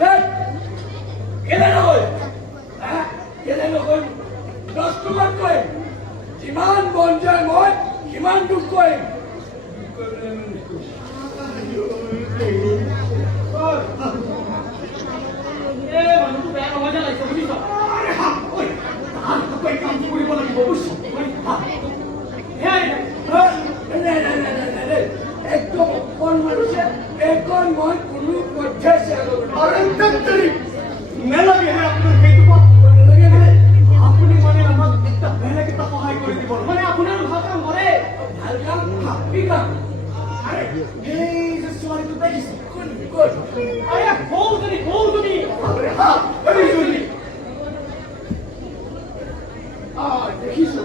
Hey! মানুহটো বেয়া নহয় যেন লাগিছে বুজিছ কাম কৰিব লাগিব বুজিছ একদম অকণ মানুষে এখন মই কোনো পৰ্যায় নেলাগে আপোনাৰ সেইটো আপুনি মানে আমাক এটা বেলেগ এটা সহায় কৰি দিব মানে আপোনাৰ ভাল কাম কৰে ভাল কাম কি কাম এই যে ছোৱালীটো দেখিছে ক'ত কৌজনী দেখিছো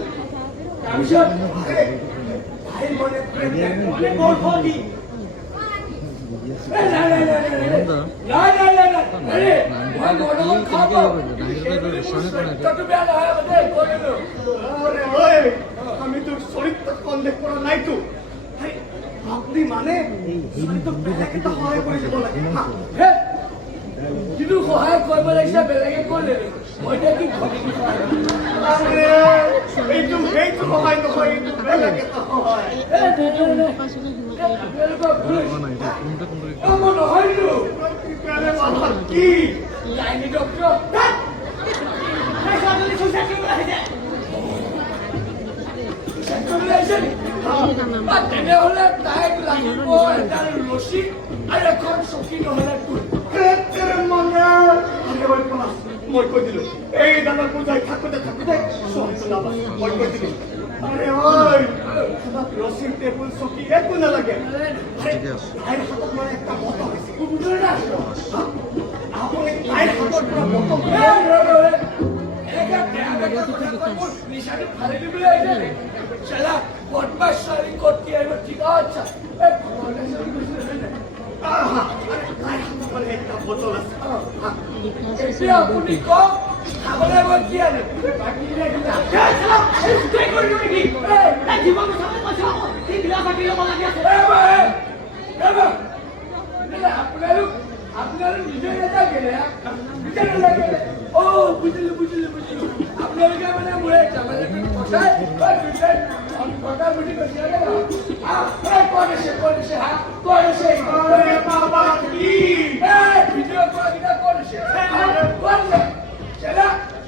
তাৰপিছত ভাই মানে মানে গৰ্ভৱতী আমি তোর চরিত্র সন্দেহ করা নাই তো আপনি মানে সহায় করে দিব লাগে কিন্তু সহায় কৰিব লাগিছে বেলেগে কৰিলে মই এতিয়া কি ঘটি এইটো সেইটো সহায় নহয় এইটো বেলেগ এটা সহায় নহয়তো কি লাইনী ডক্টৰ তেনেহলে তাইক লাগিব এডাল ৰছী আৰু এখন চকী নহলে মই কৈ দিলো এই দাদাৰ পূজাই থাকোতে মই কৈ দিলো আৰে ওই ৰসিম টেবুল চকী একো নালাগে তাইৰ হাতত মানে একটা বটল আছে আপুনি তাইৰ হাতৰ পৰা বটল নিশাটো ফালি দিবলৈ আহিছে চালা বদমাছ ছোৱালী ক'ত কি আহিব ঠিক আছে আপুনি কওক খাবলৈ মই কি আনে আপোনালোক নিজে নাথাকে বুজিলো আপোনালোকে মানে মোৰে কথা বুজি কৈছে ভিডিঅ' কৰাকেইটা কৰিছে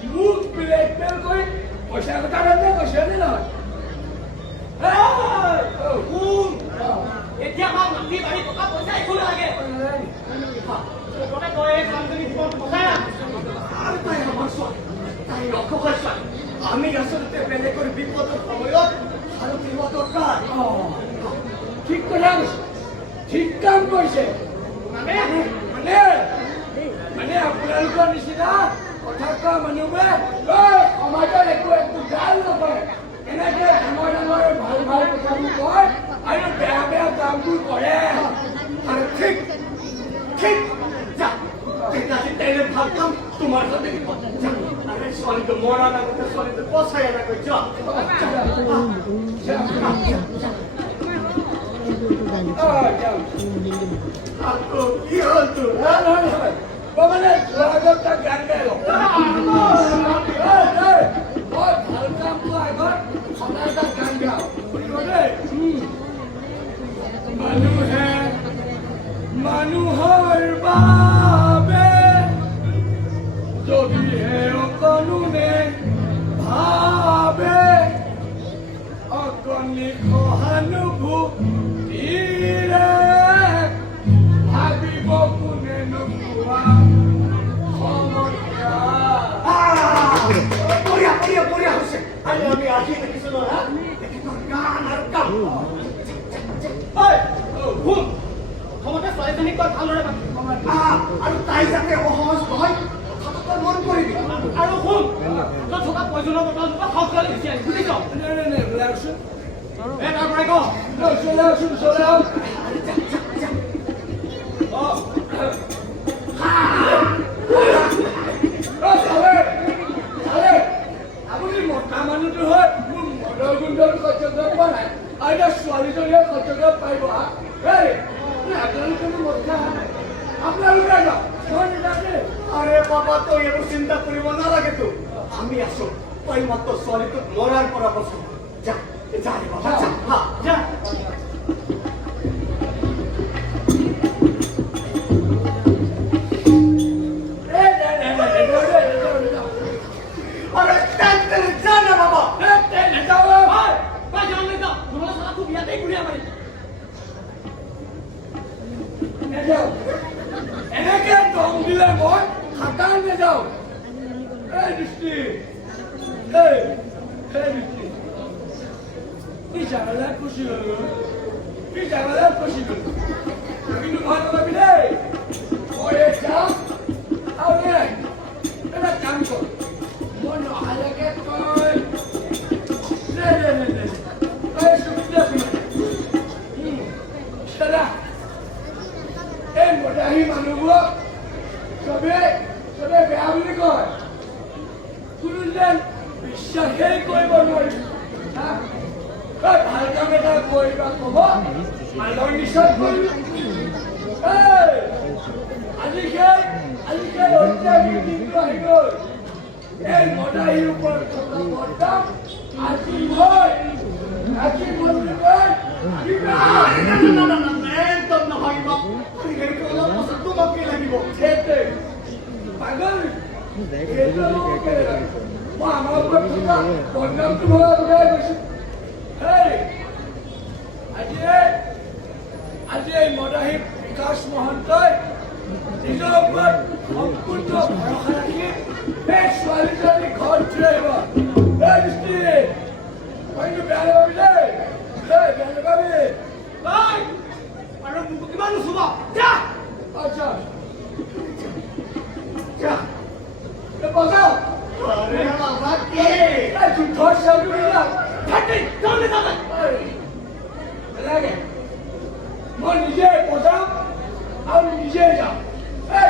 মোক ব্লেকমেইল কৰি পইচা কথা নাজানে কৈছে নে নহয় এতিয়া আমাৰ মাটি বাৰী টকা পইচা একো নালাগে আমি আচলতে বেলেগৰ বিপদৰ সময়ত আৰু দিব দৰকাৰ ঠিক কথা কৈছে ঠিক কাম কৰিছে মানে আপোনালোকৰ নিচিনা কথা কোৱা মানুহবোৰে সমাজত একো গাল নকৰে এনেকে ডাঙৰ ভাল কথাবোৰ কয় আৰু বেয়া কামবোৰ কৰে আৰু ঠিক তাইলে ভাল কাম তোমাৰ হাতে দিব ছোৱালীটো মৰাৰ আগতে ছোৱালীটো পচাই আনাকৈ যোৱা কি হ'ল তোৰ মানে আগত তাক গান গাই মই ভাল কাম পোৱা আগত সদায় তাক গান গাওঁ শুনিব দেই মানুহৰ বাবে যদিহে অকণোনে ভাবে অকণি সহানুভূতিৰে ভাবিব কোনে নোপোৱা বঢ়িয়া হৈছে আমি আজি দেখিছো নহয় গান আৰু কাম ক্ষমতা ছোৱালীজনীক তই ভালদৰে আৰু তাই যাতে অসহজ নহয় কথাটো তই মন কৰিবি আৰু শুন তই থকা প্ৰয়োজনৰ বটল সঁচালে গুচি আহি বুজিছ তাৰ পৰাই ক আপুনি মতা মানুহটো হয় মোৰ মদৰ গোন্ধৰ সহ্য কৰিব পোৱা নাই আৰু এতিয়া ছোৱালীজনীয়ে সহ্য কৰিব পাৰিব আপোনালোকে মদ খা নাই আপোনালোকে আৰে বাবা তই এইবোৰ চিন্তা কৰিব নালাগেতো আমি আছো তই মাত্ৰ ছোৱালীটোক মৰাৰ পৰা বচাব যা যা বাবা যা নেযাওঁ এনেকে দম দিলে মই খাটাং নেযাওঁ এই দৃষ্টি এই দৃষ্টি কি জাগালাত ফচি গ'লো কি জাগালাত ফচি গ'লো কিন্তু ভাল নাপাবি দেই মই যাম আৰু এটা কাম কৰ মই নহালৈকে তই তই সুবিধা দাদা এই মদাহী মানুহবোৰক চবে বেয়া বুলি কয় কোনো যেন বিশ্বাসেই কৰিব নোৱাৰি ভাল কাম এটা কৰিবা ক'ব আনৰ নিশ্চয় কৰিবি আজি সেই অত্যাধিক দিনটো আহি গ'ল এই মদাহীৰ ওপৰত থকা বদনাম আজি মই একদম নহয় অলপ পাছত তোমাকে লাগিব সেইটোৱে পাগল মই আমাৰ ওপৰত থকা বদনামটো ভৰাই ভৰাই গৈছো আজি এই মদাহী বিকাশ মহন্তই নিজৰ ওপৰত সম্পূৰ্ণ ভৰসা ৰাখি এই ছোৱালীজনী ঘৰত থৈ আহিব এই দৃষ্টি হয়তো বেয়া নাপাবি দেই বেয়া নাপাবি আৰু মোক কিমান নুচুবা যা আচ্ছা যা বজাও আৰে বাবা কি এই যুদ্ধৰ চাউলবিলাক থাকি তলে যাবা লাগে মই নিজে বজাম আৰু নিজে যাম এই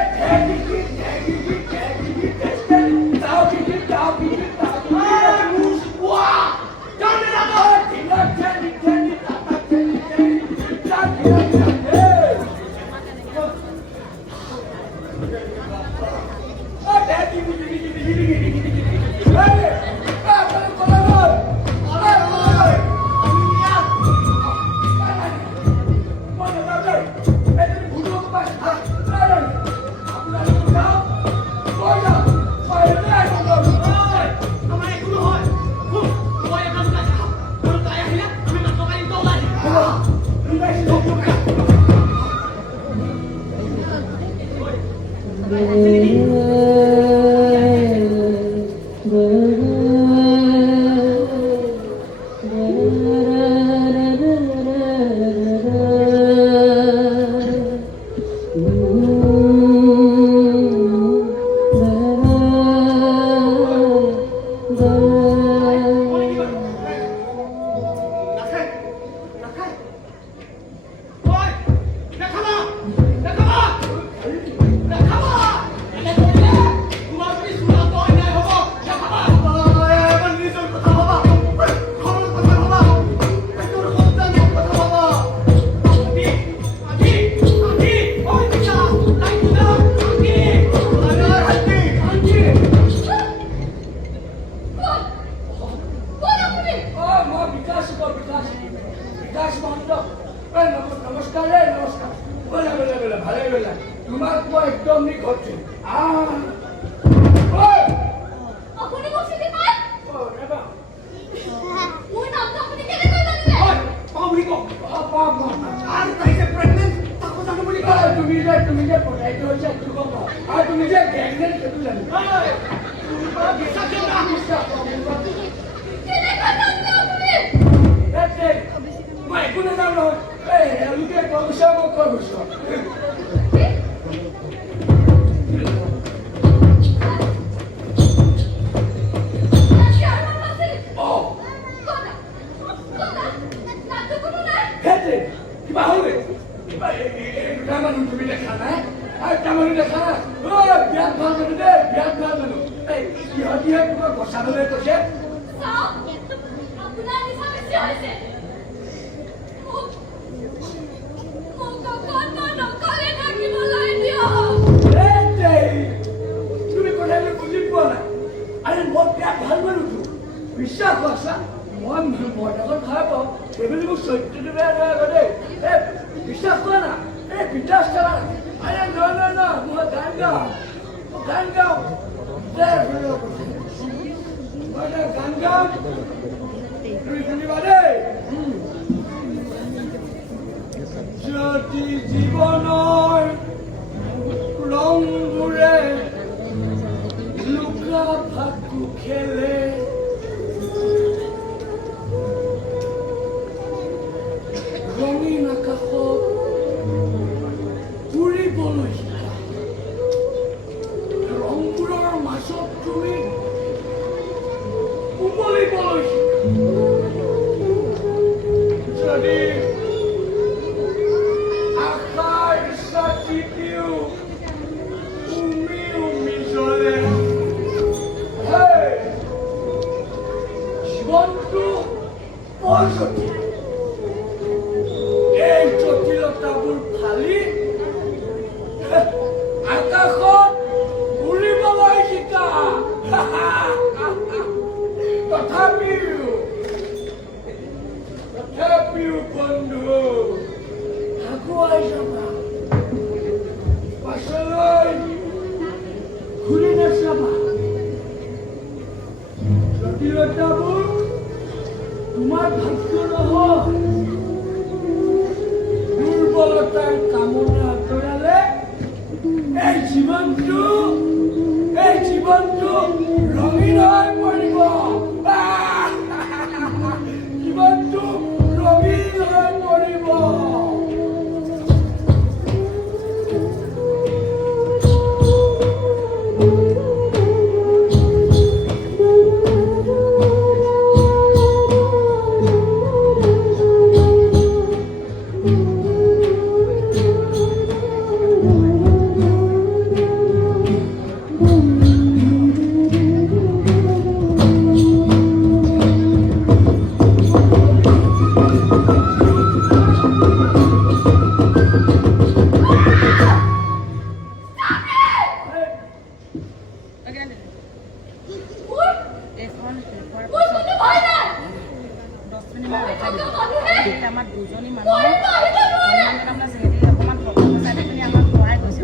যদি জীৱনৰ ৰংবোৰে লুকা ভাকু খেলে ৰঙীন আকাশত উৰিবলৈ শিকা ৰংবোৰৰ মাজত তুমি উমলিবলৈ শিকা যদি আশাৰ ছাতিটিও উমি উমি জ্বলে জীৱনটো বৰ জটিল এই জটিলতাবোৰ ফালি আকাশত উৰিবলৈ শিকা তথাপিও বন্ধু আগুৱাই যাবা পাছলৈ ঘূৰি নাচাবা জটিলতাবোৰ তোমাৰ ভাগ্য নহয় দুৰ্বলতাৰ কামনা আঁতৰালে এই জীৱনটো ৰঙীন হৈ পৰিব জীৱনটো ৰঙীন হৈ পৰিব আমাৰ দুজনী মানুহে যিহেতু অকণমান প্ৰচাৰ পিনি আমাক সহায় কৰিছে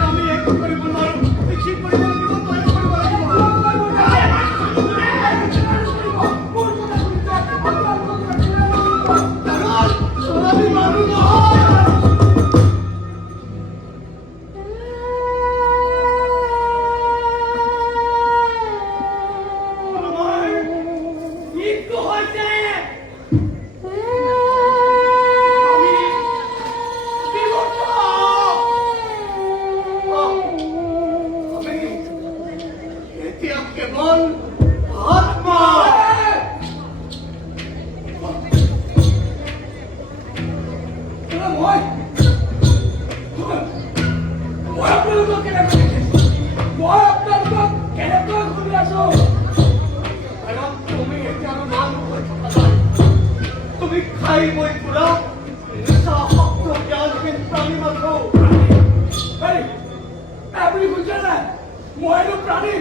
আমি একো কৰিব নোৱাৰো ঠিক কৰি কেৱল আত্মা তুমি খাই মই পুৰা জ্ঞানহীন প্ৰাণী মাত্ৰ আপুনি বুজা নাই মইনো প্ৰাণী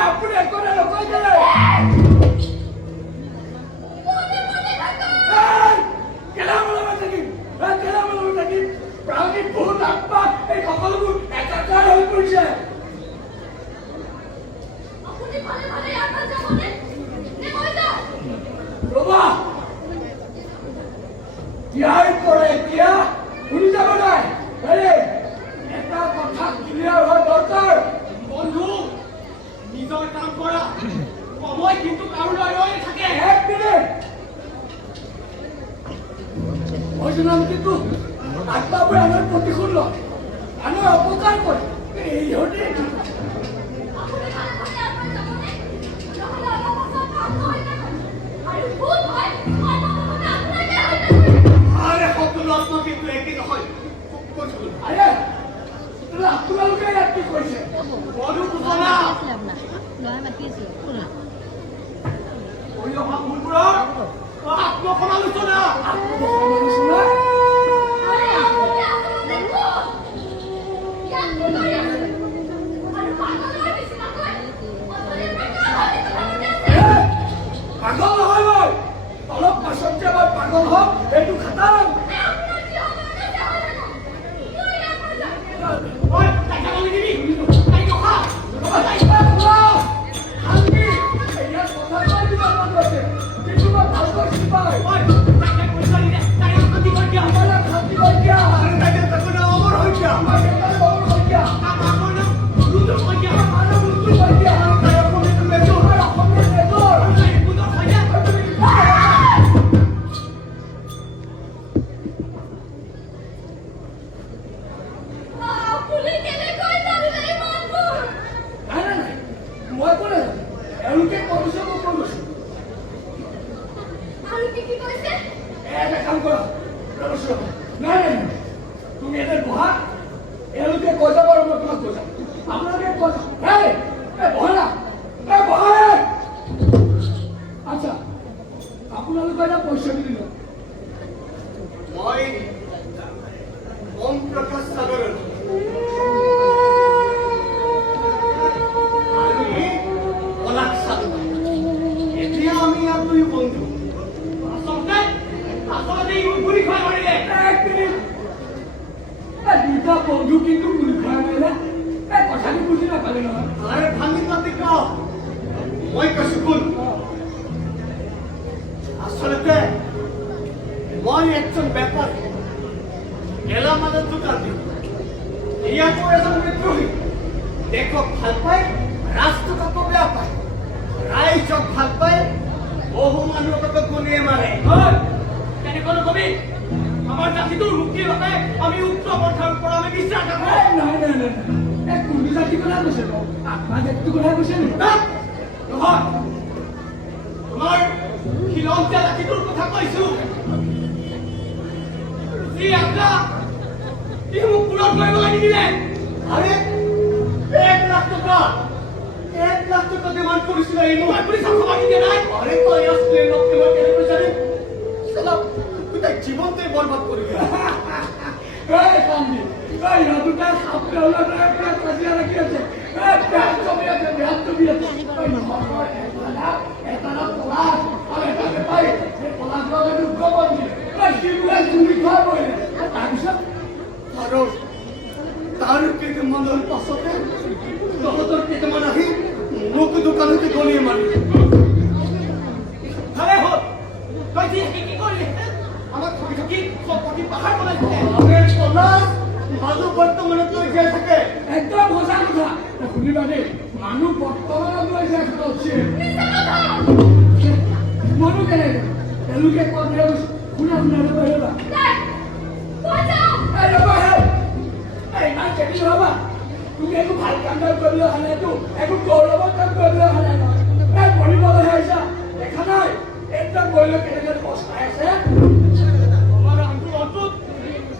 আপুনি একোটা নকয় কেলে প্ৰাণী ভূত আত্মা এই সকলোবোৰ একাকাৰ হৈ পৰিছে ৰবা ইয়াৰ পৰা এতিয়া শুনি যাব নাই এটা কথা ক্লিয়াৰ হোৱা দৰকাৰ বন্ধু নিজৰ কাম কৰা সময় কিন্তু কাৰোলৈ ৰৈ থাকে এক মিনিট মই জনাম কিন্তু আত্মাবোৰে আমাৰ প্ৰতিশোধ লয় আমাৰ অপকাৰ কৰে ইহঁতে আৰে সকলো আত্মা কিন্তু একে নহয় আৰে আপোনালোকে ইয়াত কি কৰিছে বন্ধু ঘোষণা ল'ৰাই মাতি আছে কৰি অহা ভুলবোৰৰ আত্মসমালোচনা আত্মসমালোচনা পাগল নহয় মই অলপ পাছত যে মই পাগল হম এইটো খাটাং এওঁলোকে কৈছে মই কৈ গৈছো আৰু কি কৈছে এটা কাম কৰা ৰবছো নাই নাই তুমি এনে বহা এওঁলোকে কৈ যাব আৰু মই তোমাক কৈ যাম আপোনালোকে কৈ বহা না বহা আচ্ছা আপোনালোকে এটা পইচা দি দিলো মই ওম প্ৰকাশ সাগৰ আমি পলাশ সাগৰ এতিয়া আমি ইয়াত দুই বন্ধু আচলতে গুলি খোৱা মাৰিলে দুটা বন্ধু কিন্তু গুলি খোৱা মাৰিলে কথাটো বুজি নাপালে নহয় আৰে ভাঙি পাতি ক মই কৈছো কোন আচলতে মই একজন বেপাৰী গেলামালৰ দোকান দিওঁ ইয়াতো এজন বিদ্ৰোহী দেশক ভাল পায় ৰাষ্ট্ৰকো বেয়া পায় ৰাইজক ভাল পায় বহু মানুহক গুলিয়ে মাৰে কেনেকৈ কবি আমাৰ জাতিটোৰ মুক্তিৰ বাবে আমি উত্তৰ পন্থাৰ ওপৰত আমি বিশ্বাস ৰাখোঁ নাই নাই নাই নাই কোনটো জাতি কথা কৈছে আপোনাৰ জাতিটো কথা কৈছে নেকি নহয় তোমাৰ খিলঞ্জীয়া জাতিটোৰ কথা কৈছো যি আজ্ঞা ই মোক পূৰণ কৰিবলৈ নিদিলে আৰে 1 লাখ টকা ডিমাণ্ড কৰিছিলে এই মই পুলিচক খবৰ দিয়া নাই আৰে তই আছিলে লোকে মই কেনেকৈ জানিম চলা গোটেই জীৱনটোৱে বৰবাদ কৰি দিয়া কান্দি দুটা সাপ পেলা কাজিয়া লাগি আছে বেয়া ছবি আছে এটা পলাশ আৰু এটা বেপাৰী সেই পলাশ লগে খবৰ দিয়ে সিবিলাক চুৰি খোৱা পৰিলে তাৰপিছত আৰু তাৰ কেইটামানৰ পাছতে তহঁতৰ কেইটামান আহি মোক দোকানতে গলিয়ে মাৰিলে ভালে হ'ল তই যি কি কৰিলি আমাক ঠগি ঠগি সম্পত্তি পাহাৰ বনাই দিলে পলাশ মানুহ বৰ্তমানত লৈ জীয়াই থাকে একদম সঁচা কথা শুনিবা দেই মানুহ বৰ্তমানত লৈ জীয়াই থকা উচিত মানুহ কেনেকে তেওঁলোকে কত শুনা ৰবা ইমান কেবি হবা তুমি একো ভাল কাম কৰিবলৈ অহা নাইতো একো গৌৰৱৰ কাম কৰিবলৈ অহা নাই নহয় পঢ়িবলৈ আহিছা দেখা নাই একদম কৰিলে কেনেকে পস্তাই আছে আমাৰ আন্দোলনটোত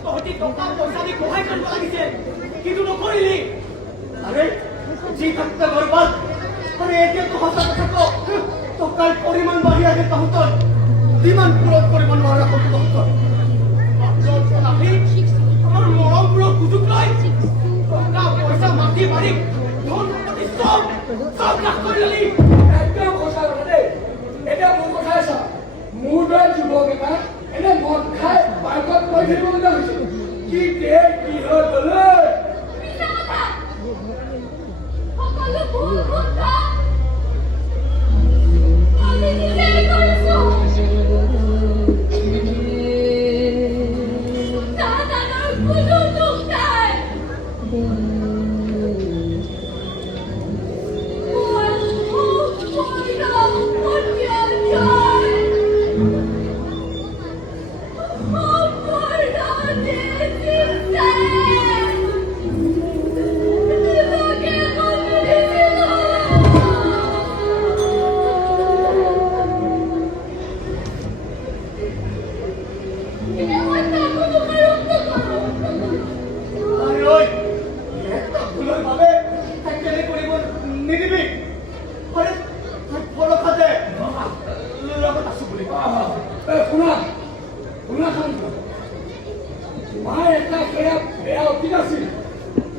তহঁতি টকা পইচা দি সহায় কৰিব লাগিছে কিন্তু নকৰিলি আৰে যি থাকতে বৰবাদ আৰে এতিয়াতো সঁচা কথা কওঁ টকাৰ পৰিমাণ বাঢ়ি আহে তহঁতৰ যিমান পূৰণ কৰিব নোৱাৰা সেইটো তহঁতৰ আমাৰ মৰমবোৰক সুযোগ লৈ টকা পইচা মাটি মাৰি ধন সম্পত্তি চব লাভ কৰি ললি একদম সঁচা কথা দেই এতিয়া মোৰ কথাই চা মোৰ দৰে যুৱক এটা এনে মদ খাই বাইকত গৈ থাকিবলগীয়া হৈছে কি দেশ কি হৈ গ'লে সকলো ভুল কথা আমি নিজেই কৰিছোঁ তাহাঁতৰ কোনো দুখ নাই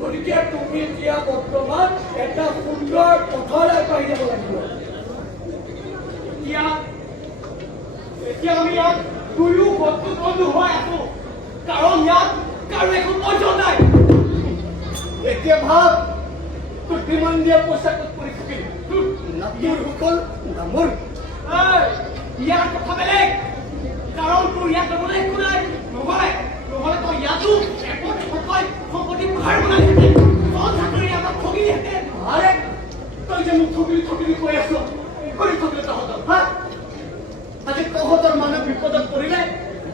গতিকে তুমি এতিয়া বৰ্তমান এটা সুন্দৰ পথৰ আগবাঢ়ি যাব লাগিব এতিয়া আমি ইয়াত দুয়ো বন্ধু হৈ আছো কাৰণ ইয়াত কাৰো একো পইচা নাই এতিয়া ভাব তোৰ কিমান দিয়া পইচা ক'ত পৰি থাকিল নাতিৰ সকল নামৰ ইয়াৰ কথা বেলেগ কাৰণ তোৰ ইয়াত ল'বলৈ একো নাই নহ'লে তই ইয়াতো এপদ এপদকৈ সম্পত্তি পাহাৰ বনাই থাকে তই চাকৰি আমাক ঠগিলিহেঁতেন আৰে তই যে মোক ঠগিলি কৈ আছ কৰি ঠগিলে তহঁতৰ হা আজি তহঁতৰ মানুহ বিপদত পৰিলে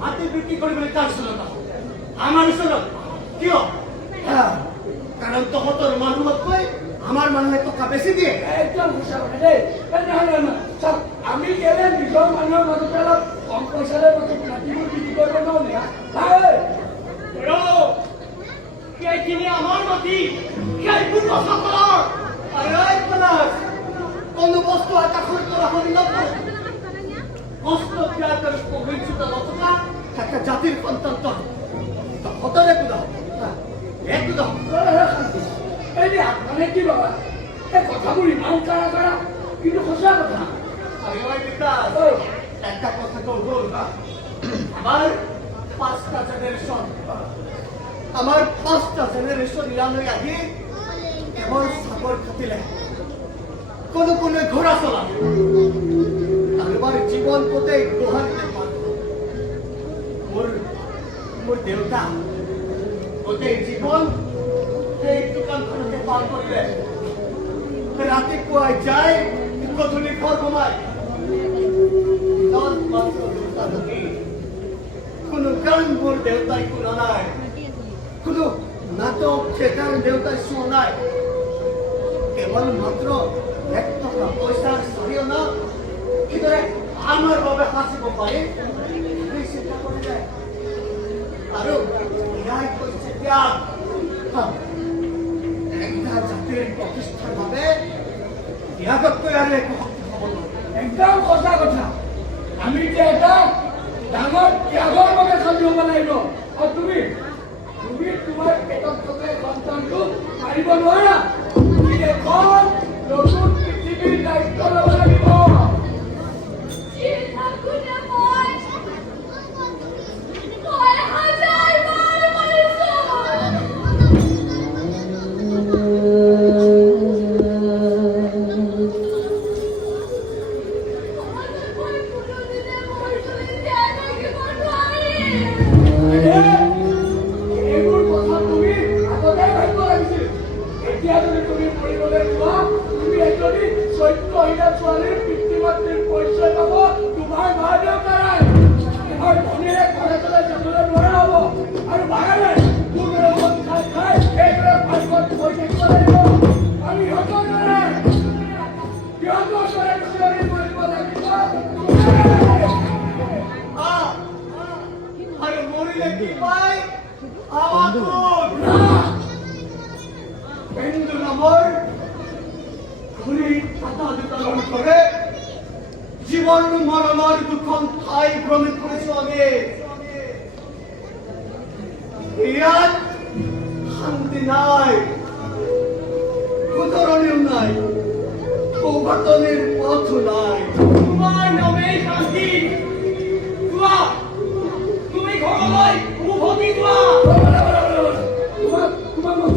মাটি বিক্ৰী কৰিবলৈ কাৰ ওচৰত আহ আমাৰ ওচৰত কিয় কাৰণ তহঁতৰ মানুহতকৈ আমাৰ মানুহে টকা বেছি দিয়ে একদম সঁচা কথা দেই নহয় নহয় চাওক আমি কেলে নিজৰ মানুহৰ মাজতে অলপ কম পইচাৰে মাটিবোৰ বিক্ৰী কৰিব নোৱাৰো নে সেইখিনি আমাৰ মাটি সেইবোৰ নচকৰ আৰে পলাশ কোনো বস্তু আকাশৰ পৰা হৰি নপৰে অস্ত্ৰ ত্যাগ কৰি প্ৰভিঞ্চিত নথকা একটা জাতিৰ সন্তান হতৰে কুদা একো এই যে মানে কি বাবা এই কথাবোৰ ইমান কাৰা কাৰা কিন্তু সঁচা কথা একটা কথা কব আমাৰ 5টা জেনাৰেশন আমাৰ 5টা জেনাৰেশন ইৰানলৈ আহি কেৱল চাকৰ খাতিলে কোনো ঘোঁৰা চলা কাৰোবাৰ জীৱন গোটেই গোহালিতে পাৰ মোৰ দেউতা গোটেই জীৱন সেই দোকানখনতে পাৰ কৰিলে ৰাতিপুৱাই যায় গধূলি ঘৰ সোমায় কোনো গান মোৰ দেউতাই শুনা নাই কোনো নাটক থিয়েটাৰ দেউতাই চোৱা নাই কেৱল মাত্ৰ 1 টকা পইচাৰ চাৰিঅনা কিদৰে আমাৰ বাবে সাঁচিব পাৰি চিন্তা কৰি যায় আৰু এয়াই কৈছে ত্যাগ একটা জাতিৰ প্ৰতিষ্ঠাৰ বাবে ত্যাগতকৈ আৰু একো শক্তি হ'ব নোৱাৰে একদম সঁচা কথা আমি যে এটা ডাঙৰ ত্যাগৰ বাবে সাজু হ'ব লাগিব আৰু তুমি তোমাৰ পেটত থকা সন্তানটো মাৰিব নোৱাৰা এখন নতুন পৃথিৱীৰ দায়িত্ব ল'ব লাগিব জীবন মরণের দুখন ঠাই ভ্রমণ করেছো আমি ইয়াত শান্তি নাই উদাহরণীয় নাই সৌভাতনের পথ নাই তোমার নামে শান্তি তুমি ঘরলৈ উভতি যোৱা তোমাৰ মুখ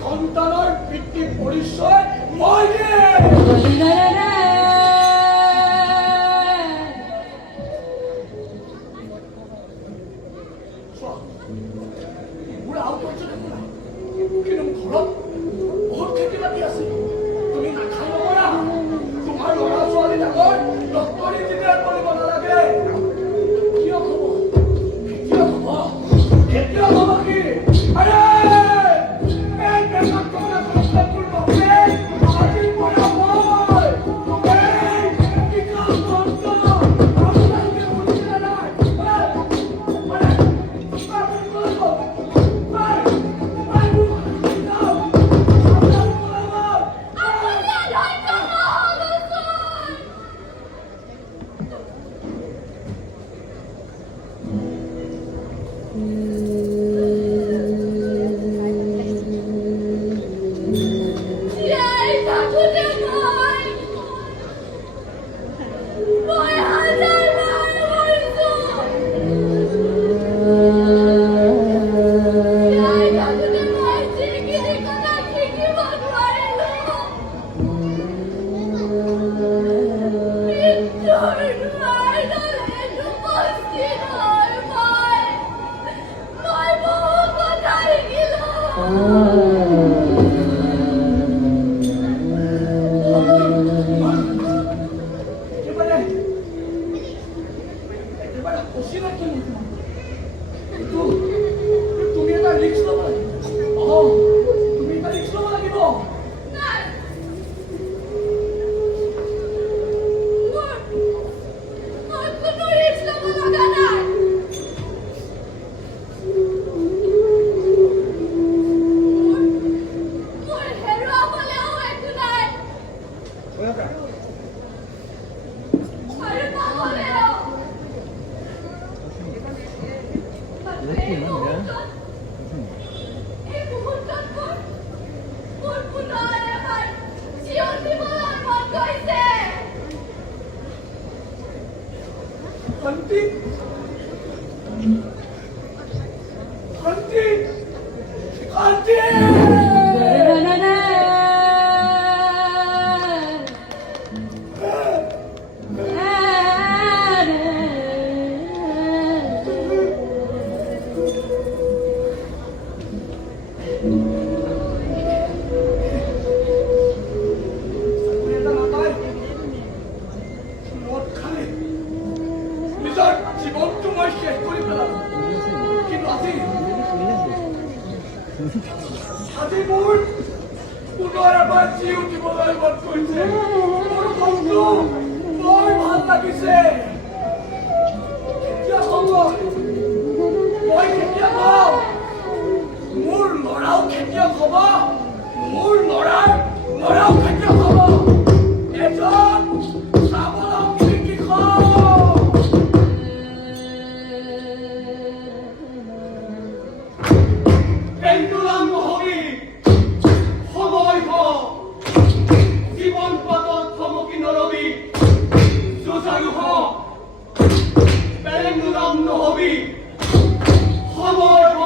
সন্তানৰ পিতৃ পৰিচয় মই কিন্তু ঘৰত বহুত খেতি বাতি আছে তুমি নাখাই নকৰা তোমাৰ ল'ৰা ছোৱালী ডাঙৰ ডক্টৰ ইঞ্জিনিয়াৰ কৰিব নালাগে কিয় হ'ব কেতিয়া হ'ব কি আৰে এই দেশত কৰা কষ্টবোৰ বাবে আজি পৰা মই আৰে তাহলেও এই মুহূৰ্তত মোৰ পুনৰ এবাৰ জীয়ন দিবলৈ মন গৈছে। শান্তি শান্তি শান্তি এটা নাপায় মদ খালে নিজৰ জীৱনটো মই শেষ কৰি পেলালো কিন্তু আজি মোৰ পুনৰ এবাৰ জি উঠিবলৈ মন কৰিছে মোৰ মনটো বৰ ভাল লাগিছে কেতিয়া হ'ব মই কেতিয়া পাম মোৰ ল'ৰাও খেতিয়ক হ'ব মোৰ ল'ৰাও খেতিয়ক হ'ব এজন স্বাৱলম্বী কৃষক পেণ্ডুলাম নহবি সময় হ জীৱন পাতত থমকি নৰবি যুঁজাৰু হ পেণ্ডুলাম নহবি সময় হ